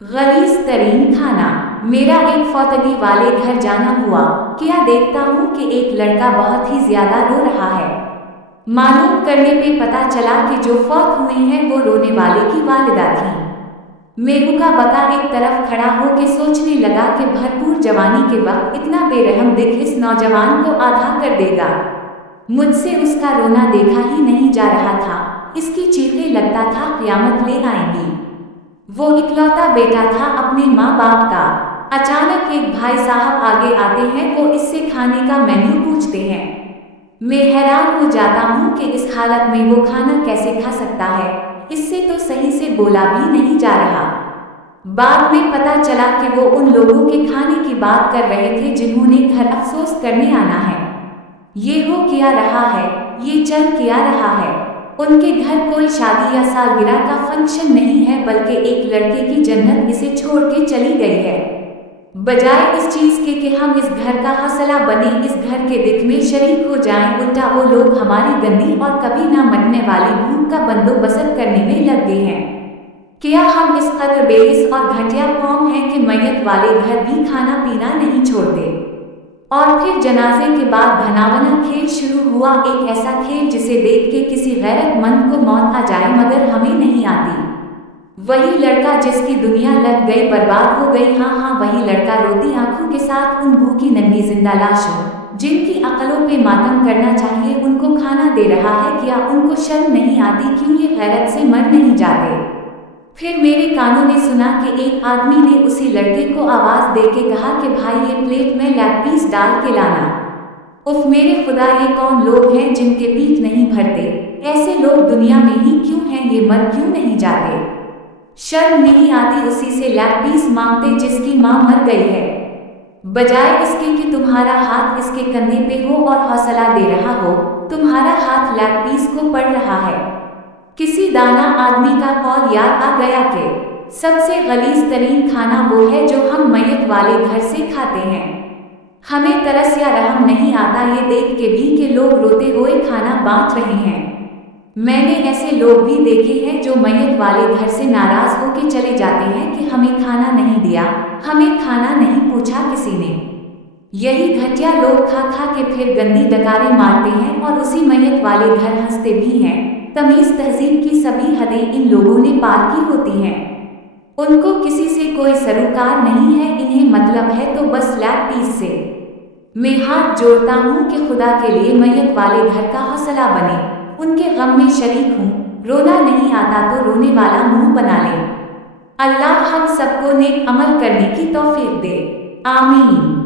गलीज़ तरीन खाना। मेरा एक फौतगी वाले घर जाना हुआ। क्या देखता हूँ कि एक लड़का बहुत ही ज्यादा रो रहा है। मालूम करने पे पता चला कि जो फौत हुए हैं वो रोने वाले की वालिदा थी। मेहुका बका एक तरफ खड़ा होकर सोचने लगा कि भरपूर जवानी के वक्त इतना बेरहम दिख इस नौजवान को आधा कर देगा। मुझसे उसका रोना देखा ही नहीं जा रहा था। इसकी चीखें लगता था क़यामत ले आएंगी। वो इकलौता बेटा था अपने माँ बाप का। अचानक एक भाई साहब आगे आते हैं। वो इससे खाने का मेन्यू पूछते हैं। मैं हैरान हो जाता हूँ कि इस हालत में वो खाना कैसे खा सकता है। इससे तो सही से बोला भी नहीं जा रहा। बाद में पता चला कि वो उन लोगों के खाने की बात कर रहे थे जिन्होंने घर अफसोस करने आना है। ये हो क्या रहा है, ये चल क्या रहा है। उनके घर कोई शादी या सालगिरह का फंक्शन नहीं है, बल्कि एक लड़के की जन्नत इसे छोड़ के चली गई है। बजाय इस चीज के कि हम इस घर का हौसला बने, इस घर के दिख में शरीक हो जाएं, उल्टा वो लोग हमारी गंदी और कभी ना मिटने वाली भूख का बंदोबस्त करने में लग गए हैं। क्या हम इस कदर बेइज्जत और घटिया कौम हैं कि मैयत वाले घर भी खाना पीना नहीं छोड़ते। और फिर जनाजे के बाद घनावना खेल शुरू हुआ, एक ऐसा खेल जिसे देख के किसी गैरतमंद को मौत आ जाए मगर हमें नहीं आती। वही लड़का जिसकी दुनिया लग गई, बर्बाद हो गई। हाँ, वही लड़का रोती आंखों के साथ उन भूखी नंगी जिंदा लाशों जिनकी अकलों पे मातम करना चाहिए उनको खाना दे रहा है। क्या उनको शर्म नहीं आती? क्यों ये गैरत से मर नहीं जाते? फिर मेरे कानों ने सुना कि एक आदमी ने उसी लड़के को आवाज दे के कहा कि भाई ये प्लेट में लेग पीस डाल के लाना। उफ मेरे खुदा, ये कौन लोग हैं जिनके पेट नहीं भरते। ऐसे लोग दुनिया में ही क्यों हैं? ये मर क्यों नहीं जाते? शर्म नहीं आती उसी से लेग पीस मांगते जिसकी माँ मर गई है। बजाय इसके कि तुम्हारा हाथ इसके कंधे पे हो और हौसला दे रहा हो, तुम्हारा हाथ लेग पीस को पड़ रहा है। किसी दाना आदमी का कौल याद आ गया कि सबसे गलीज़ तरीन खाना वो है जो हम मैयत वाले घर से खाते हैं। हमें तरस या रहम नहीं आता ये देख के भी कि लोग रोते हुए खाना बांट रहे हैं। मैंने ऐसे लोग भी देखे हैं जो मैयत वाले घर से नाराज होकर चले जाते हैं कि हमें खाना नहीं दिया, हमें खाना नहीं पूछा किसी ने। यही घटिया लोग खा खा के फिर गंदी डकारें मारते हैं और उसी मैयत वाले घर हंसते भी हैं। तमीज़ तहजीब की सभी हदें इन लोगों ने पार की होती हैं। उनको किसी से कोई सरोकार नहीं है, इन्हें मतलब है तो बस लेग पीस से। मैं हाथ जोड़ता हूँ कि खुदा के लिए मैयत वाले घर का हौसला बने, उनके गम में शरीक हूँ। रोना नहीं आता तो रोने वाला मुंह बना ले। अल्लाह हम सबको नेक अमल करने की तौफीक दे। आमीन।